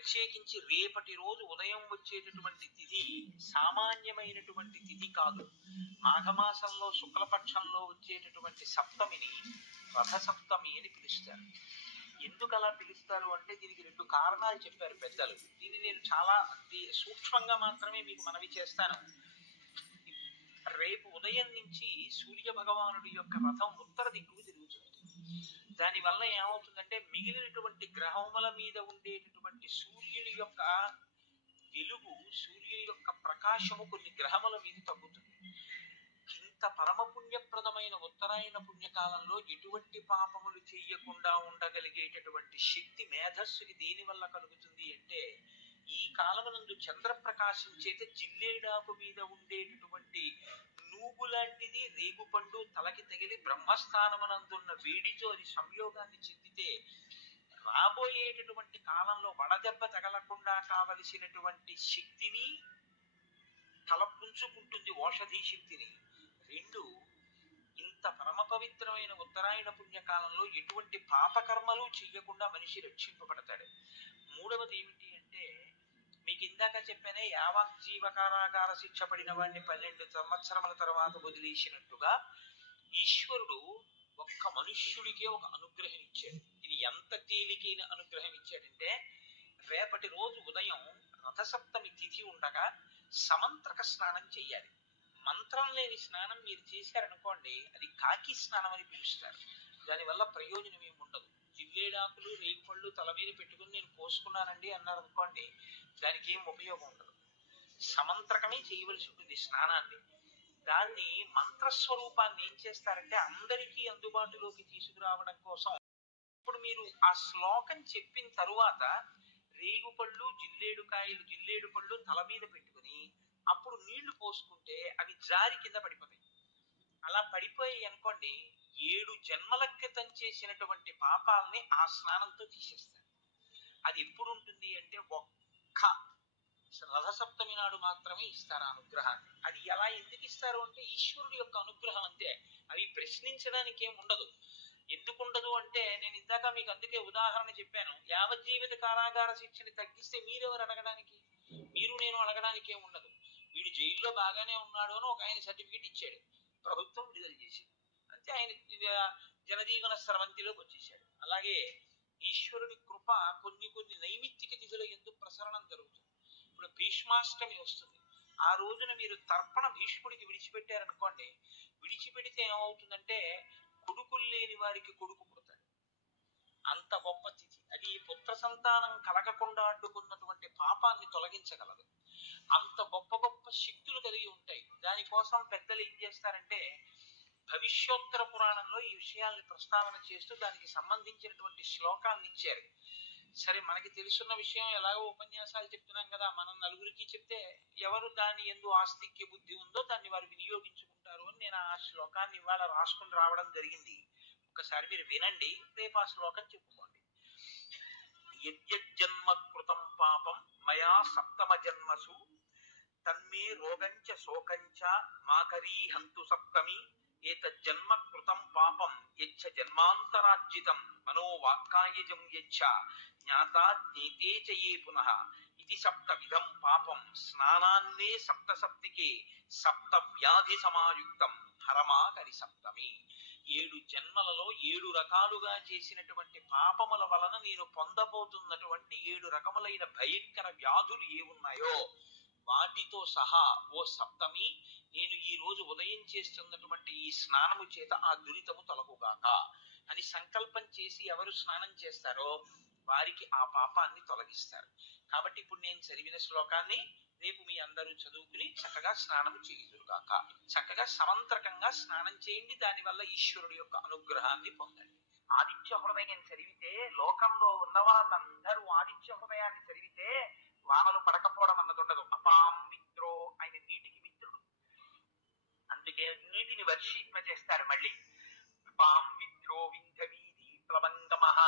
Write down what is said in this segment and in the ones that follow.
ప్రత్యేకించి రేపటి రోజు ఉదయం వచ్చేటటువంటి తిథి సామాన్యమైనటువంటి తిథి కాదు. మాఘమాసంలో శుక్లపక్షంలో వచ్చేటటువంటి సప్తమిని రథ సప్తమి అని పిలుస్తారు. ఎందుకు అలా పిలుస్తారు అంటే దీనికి రెండు కారణాలు చెప్పారు పెద్దలు. దీన్ని నేను చాలా సూక్ష్మంగా మాత్రమే మీకు మనవి చేస్తాను. రేపు ఉదయం నుంచి సూర్య భగవానుడి యొక్క రథం ఉత్తర దిక్కుకు తిరుగుతుంది. దానివల్ల ఏమవుతుందంటే మిగిలినటువంటి గ్రహముల మీద ఉండేటటువంటి సూర్యుని యొక్క వెలుగు, సూర్యుని యొక్క ప్రకాశము కొన్ని గ్రహముల మీద తగ్గుతుంది. ఇంత పరమ పుణ్యప్రదమైన ఉత్తరాయణ పుణ్యకాలంలో ఎటువంటి పాపములు చేయకుండా ఉండగలిగేటటువంటి శక్తి మేధస్సుకి దేని వల్ల కలుగుతుంది అంటే, ఈ కాలమునందు చంద్రప్రకాశం చేత జిల్లేడాకు మీద ఉండేటటువంటి నూగు లాంటిది రేగుపండు తలకి తగిలి బ్రహ్మస్థానమునందున్న వేడితో అది సంయోగాన్ని చెందితే రాబోయేటటువంటి కాలంలో వడదెబ్బ తగలకుండా కావలసినటువంటి శక్తిని తలపుంచుకుంటుంది, ఔషధీ శక్తిని. రెండు, ఇంత పరమ పవిత్రమైన ఉత్తరాయణ పుణ్యకాలంలో ఎటువంటి పాపకర్మలు చెయ్యకుండా మనిషి రక్షింపబడతాడు. మూడవది ఏమిటి అంటే, మీకు ఇందాక చెప్పానే యావజ్జీవ కారాగార శిక్ష పడిన వాడిని 12 సంవత్సరముల తర్వాత వదిలేసినట్టుగా ఈశ్వరుడు ఒక్క మనుష్యుడికే ఒక అనుగ్రహం ఇచ్చాడు. ఇది ఎంత తేలికైన అనుగ్రహం ఇచ్చాడంటే, రేపటి రోజు ఉదయం రథసప్తమి తిథి ఉండగా సమంత్రక స్నానం చెయ్యాలి. మంత్రం లేని స్నానం మీరు చేశారనుకోండి, అది కాకి స్నానం అని పిలుస్తారు. దానివల్ల ప్రయోజనం ఏమి ఉండదు. జిల్లేడాకులు రేగుపళ్ళు తల మీద పెట్టుకుని నేను పోసుకున్నానండి అన్నారు అనుకోండి, దానికి ఏం ఉపయోగం ఉండదు. సమంత్రకమే చేయవలసి ఉంటుంది స్నానాన్ని. దాన్ని మంత్రస్వరూపాన్ని ఏం చేస్తారంటే అందరికీ అందుబాటులోకి తీసుకురావడం కోసం, ఇప్పుడు మీరు ఆ శ్లోకం చెప్పిన తరువాత రేగుపళ్ళు జిల్లేడు పళ్ళు తల మీద పెట్టుకుని అప్పుడు నీళ్లు పోసుకుంటే అవి జారి కింద పడిపోతాయి. అలా పడిపోయి అనుకోండి, 7 జన్మల క్రితం చేసినటువంటి పాపాలని ఆ స్నానంతో తీసేస్తారు. అది ఎప్పుడు ఉంటుంది అంటే ఒక్క రథసప్తమి నాడు మాత్రమే ఇస్తారు ఆ అనుగ్రహాన్ని. అది ఎలా ఎందుకు ఇస్తారు అంటే ఈశ్వరుడి యొక్క అనుగ్రహం అంతే. అవి ప్రశ్నించడానికి ఏం ఉండదు. ఎందుకు ఉండదు అంటే, నేను ఇందాక మీకు అందుకే ఉదాహరణ చెప్పాను. యావజ్జీవిత కారాగార శిక్షని తగ్గిస్తే మీరెవరు అడగడానికి? మీరు నేను అడగడానికి ఏం ఉండదు. వీడు జైల్లో బాగానే ఉన్నాడు అని ఒక ఆయన సర్టిఫికేట్ ఇచ్చాడు, ప్రభుత్వం విడుదల చేసింది అంటే ఆయన జనజీవన స్రవంతిలోకి వచ్చేసాడు. అలాగే ఈశ్వరుడి కృప కొన్ని నైమిత్తిక తిథుల యందు ప్రసరణం జరుగుతుంది. ఇప్పుడు భీష్మాష్టమి వస్తుంది. ఆ రోజున మీరు తర్పణ భీష్ముడికి విడిచిపెట్టారనుకోండి, విడిచిపెడితే ఏమవుతుందంటే కొడుకులు లేని వారికి కొడుకు పుడతాడు. అంత గొప్ప తిథి అది. పుత్ర సంతానం కలగకుండా అడ్డుకున్నటువంటి పాపాన్ని తొలగించగలదు. అంత గొప్ప గొప్ప శక్తులు కలిగి ఉంటాయి. దానికోసం పెద్దలు ఏం చేస్తారంటే, భవిష్యోత్తర పురాణంలో ఈ విషయాల్ని ప్రస్తావన చేస్తూ దానికి సంబంధించినటువంటి శ్లోకాలను ఇచ్చారు. సరే, మనకి తెలుసున్న విషయం ఎలాగో ఉపన్యాసాలు చెప్తున్నాం కదా, మనం నలుగురికి చెప్తే ఎవరు దాని యందు ఆస్తిక్య బుద్ధి ఉందో దాన్ని వారు వినియోగించుకుంటారు అని నేను ఆ శ్లోకాన్ని ఇవాళ రాసుకుని రావడం జరిగింది. ఒకసారి మీరు వినండి, రేపు ఆ శ్లోకం చెప్పుకోండి. యజ్జన్మ కృతం పాపం మయా సప్తమ జన్మసు తన్మే రోగంచ శోకంచ మాకరీ హంతు సప్తమి ఏతజ్జన్మ కృతం పాపం యచ్చ జన్మాంతరార్జితం మనోవాక్కాయజం యచ్చ జ్ఞాతా జ్ఞేతే చ యే పునః ఇది సప్తవిధం పాపం స్నానాన్నే సప్తసప్తికే సప్త వ్యాధి సమాయుక్తం హరమాకరి సప్తమి. 7 జన్మలలో 7 రకాలుగా చేసినటువంటి పాపముల వలన నేను పొందబోతున్నటువంటి 7 రకములైన భయంకర వ్యాధులు ఏమున్నాయో వాటితో సహా ఓ సప్తమి, నేను ఈ రోజు ఉదయం చేస్తున్నటువంటి ఈ స్నానము చేత ఆ దురితము తొలగుగాక అని సంకల్పం చేసి ఎవరు స్నానం చేస్తారో వారికి ఆ పాపాన్ని తొలగిస్తారు. కాబట్టి ఇప్పుడు నేను చదివిన శ్లోకాన్ని రేపు మీ అందరూ చదువుకుని చక్కగా స్నానం చేయుదురుగాక. చక్కగా సమంత్రకంగా స్నానం చేయండి. దానివల్ల ఈశ్వరుడి యొక్క అనుగ్రహాన్ని పొందండి. ఆదిత్య హృదయం చదివితే, లోకంలో ఉన్న వాళ్ళందరూ ఆదిత్య హృదయాన్ని చదివితే వానలు పడకపోవడం అన్నది ఉండదు. అపాం మిత్రో, ఆయన నీటికి మిత్రుడు, అందుకే నీటిని వర్షింప చేస్తాడు. మళ్ళీ అపాం మిత్రో వింధ్య వీధి ప్లవంగమహ,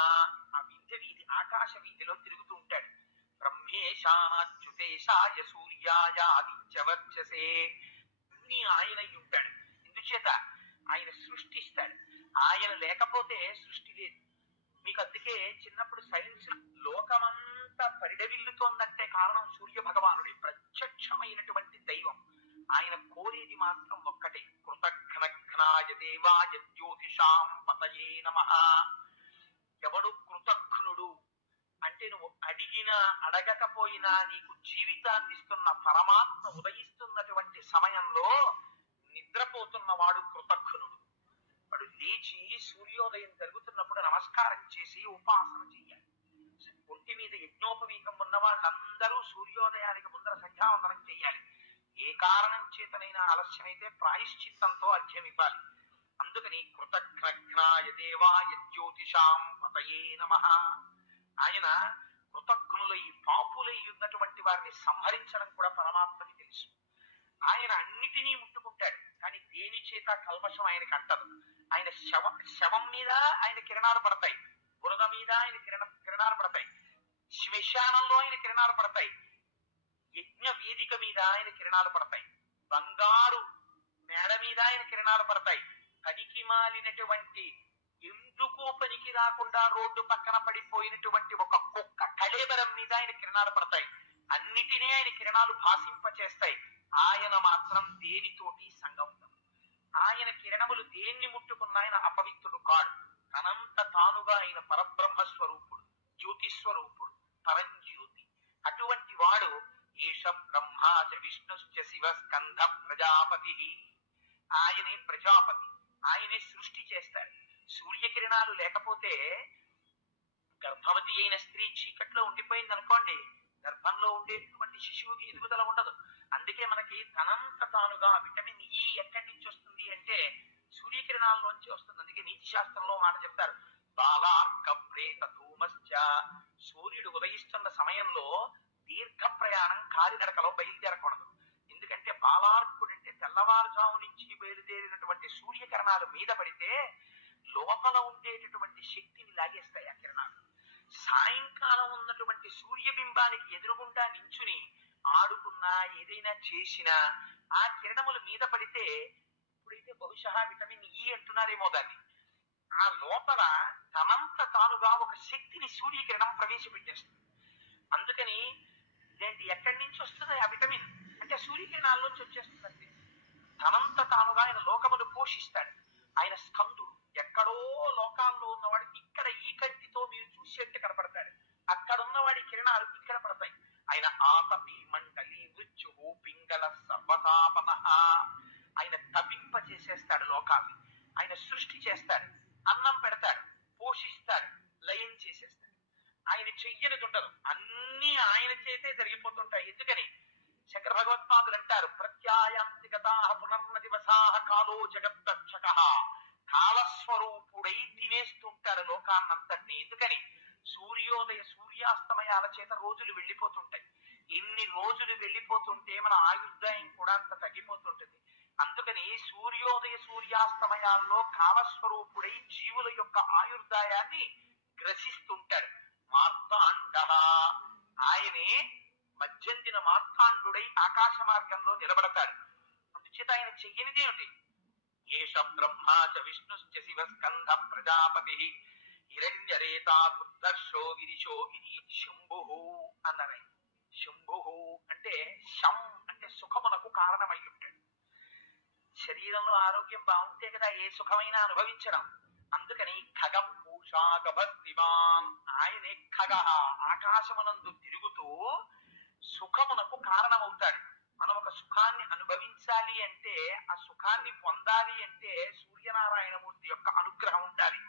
ఆ వింధ్య వీధి ఆకాశ వీధిలో తిరుగుతూ ఉంటాడు. బ్రహ్మేశాచ్యుతేశాయ సూర్యాయ ఆదిత్యవర్చసే, అన్ని ఆయన ఉంటాడు. ఎందుచేత ఆయన సృష్టిస్తాడు. ఆయన లేకపోతే సృష్టి లేదు. మీకు అందుకే చిన్నప్పుడు సైన్స్ లోకమంతా పరిడవిల్లుతోందంటే కారణం సూర్య భగవానుడి ప్రత్యక్షమైనటువంటి దైవం. ఆయన కోరేది మాత్రం ఒక్కటే, కృతఘ్నఘ్నాయ దేవాయ జ్యోతిషాం పతయే నమః. ఎవడు కృతఘ్నుడు అంటే నువ్వు అడిగినా అడగకపోయినా నీకు జీవితాన్ని ఇస్తున్న పరమాత్మ ఉదయిస్తున్నటువంటి సమయంలో నిద్రపోతున్నవాడు కృతఘ్నుడు. వాడు లేచి సూర్యోదయం జరుగుతున్నప్పుడు నమస్కారం చేసి ఉపాసన చెయ్యాలి. ఒంటి మీద యజ్ఞోపవీతం ఉన్న వాళ్ళందరూ సూర్యోదయానికి ముందర సంధ్యావందనం చెయ్యాలి. ఏ కారణం చేతనైనా ఆలస్యమైతే ప్రాయశ్చిత్తంతో అర్ఘ్యం ఇవ్వాలి. అందుకని కృతఘ్నఘ్నాయ దేవాయ జ్యోతిషాం పతయే నమః. ఆయన కృతజ్ఞులై పాపులై ఉన్నటువంటి వారిని సంహరించడం కూడా పరమాత్మకి తెలుసు. ఆయన అన్నిటినీ ముట్టుకుంటాడు, కానీ దేని చేత కల్మషం ఆయనకి అంటదు. ఆయన శవం మీద ఆయన కిరణాలు పడతాయి, బురద మీద ఆయన కిరణాలు పడతాయి, శ్మశానంలో ఆయన కిరణాలు పడతాయి, యజ్ఞ వేదిక మీద ఆయన కిరణాలు పడతాయి, బంగారు మేడ మీద ఆయన కిరణాలు పడతాయి, పనికి మాలినటువంటి ఎందుకో పనికి రాకుండా రోడ్డు పక్కన పడిపోయినటువంటి ఒక కుక్క కళేబరం మీద ఆయన కిరణాలు పడతాయి. అన్నిటినీ ఆయన కిరణాలు భాషింపచేస్తాయి. ఆయన మాత్రం దేనితోటి సంగం. ఆయన కిరణములు దేన్ని ముట్టుకున్న ఆయన అపవిత్రుడు కాడు. తనంత తానుగా ఆయన పరబ్రహ్మ స్వరూపుడు, జ్యోతిస్వరూపుడు, పరంజ్యోతి. అటువంటి వాడు ఏష బ్రహ్మాచ విష్ణుశ్చ శివ స్కంధ ప్రజాపతి. ఆయనే ప్రజాపతి, ఆయనే సృష్టి చేస్తాడు. సూర్యకిరణాలు లేకపోతే గర్భవతి అయిన స్త్రీ చీకట్లో ఉండిపోయింది అనుకోండి, గర్భంలో ఉండేటువంటి శిశువుకి ఎదుగుదల ఉండదు. అందుకే మనకి తనంత తానుగా విటమిన్ ఈ ఎక్కడి నుంచి వస్తుంది అంటే సూర్యకిరణాల్లోంచి వస్తుంది. అందుకే నీతి శాస్త్రంలో మాట చెప్తారు, బాలార్క ప్రేత ధూమశ్చ. సూర్యుడు ఉదయిస్తున్న సమయంలో దీర్ఘ ప్రయాణం కాలినడకలో బయలుదేరకూడదు. ఎందుకంటే బాలార్కుడు అంటే తెల్లవారుజాము నుంచి బయలుదేరినటువంటి సూర్యకిరణాలు మీద పడితే లోపల ఉండేటటువంటి శక్తిని లాగేస్తాయి ఆ కిరణాలు. సాయంకాలం ఉన్నటువంటి సూర్యబింబానికి ఎదురుగుండా నించుని ఆడుకున్నా ఏదైనా చేసినా ఆ కిరణములు మీద పడితే, ఇప్పుడైతే బహుశా విటమిన్ ఈ అంటున్నారేమో దాన్ని, ఆ లోపల తనంత తానుగా ఒక శక్తిని సూర్యకిరణం ప్రవేశపెట్టేస్తుంది. అందుకని ఇదేంటి ఎక్కడి నుంచి వస్తుంది ఆ విటమిన్ అంటే సూర్యకిరణాల్లోంచి వచ్చేస్తుంది. అంతే తనంత తానుగా ఆయన లోకమును పోషిస్తాడు. ఆయన స్కందుడు. ఎక్కడో లోకాల్లో ఉన్నవాడు ఇక్కడ ఈ కంటితో మీరు చూసేట్టు కనపడతాడు, అక్కడ ఉన్నవాడి కిరణాలు ఇక్కడ పడతాయి. ఆయన ఆతపి మండలి మృత్యువు పింగళ సర్వతాపన. ఆయన తపింప చేసేస్తాడు లోకాన్ని. ఆయన సృష్టి చేస్తాడు, అన్నం పెడతాడు, పోషిస్తాడు, లయం చేసేస్తాడు. ఆయన చెయ్యనిది ఉండదు, అన్ని ఆయన చేతే జరిగిపోతుంటాయి. ఎందుకని శంకర భగవత్పాదులు అంటారు, ప్రత్యాయాంతికతా పునర్నదివసాహ కాలో జగద్దక్షక. కాలస్వరూపుడై తినేస్తుంటాడు లోకాన్నంతటినీ. ఎందుకని సూర్యాస్తమయాల చేత రోజులు వెళ్ళిపోతుంటాయి. ఎన్ని రోజులు వెళ్ళిపోతుంటే మన ఆయుర్దాయం కూడా అంత తగ్గిపోతుంటుంది. అందుకని సూర్యాస్తమయాల్లో కాలస్వరూపుడై జీవుల యొక్క ఆయుర్దాయాన్ని గ్రసిస్తుంటాడు. మార్తాండ, ఆయనే మధ్యందిన మార్తాండుడై ఆకాశ మార్గంలో నిలబడతాడు. అందుచేత ఆయన చెయ్యనిదేమిటి, ఏష బ్రహ్మాచ విష్ణుశ్చ శివ స్కంధ ప్రజాపతి హిరణ్యరేతా దుర్ధర్షో గిరిశోగిరి శంభు అన్నారు. శంభు అంటే శం అంటే సుఖమునకు కారణమై ఉంటాడు. శరీరంలో ఆరోగ్యం బాగుంటే కదా ఏ సుఖమైనా అనుభవించడం. అందుకని ఖగం పూషాగభస్తిమాన్, ఆయనే ఖగ, ఆకాశమునందు తిరుగుతూ సుఖమునకు కారణమవుతాడు. మనం ఒక సుఖాన్ని అనుభవించాలి అంటే, ఆ సుఖాన్ని పొందాలి అంటే సూర్యనారాయణమూర్తి యొక్క అనుగ్రహం ఉండాలి.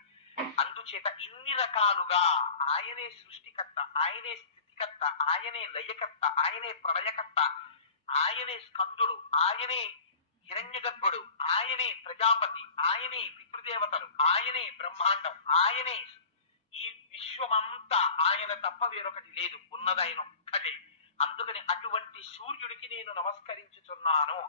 అందుచేత ఇన్ని రకాలుగా ఆయనే సృష్టికర్త, ఆయనే స్థితికర్త, ఆయనే లయకర్త, ఆయనే ప్రళయకర్త, ఆయనే స్కందుడు, ఆయనే హిరణ్య గర్భుడు, ఆయనే ప్రజాపతి, ఆయనే పితృదేవతలు, ఆయనే బ్రహ్మాండం, ఆయనే ఈ విశ్వమంతా. ఆయన తప్ప వేరొకటి లేదు, ఉన్నదైన ఒక్కటే. అందుకని అటువంటి సూర్యుడికి నేను నమస్కరించుచున్నాను.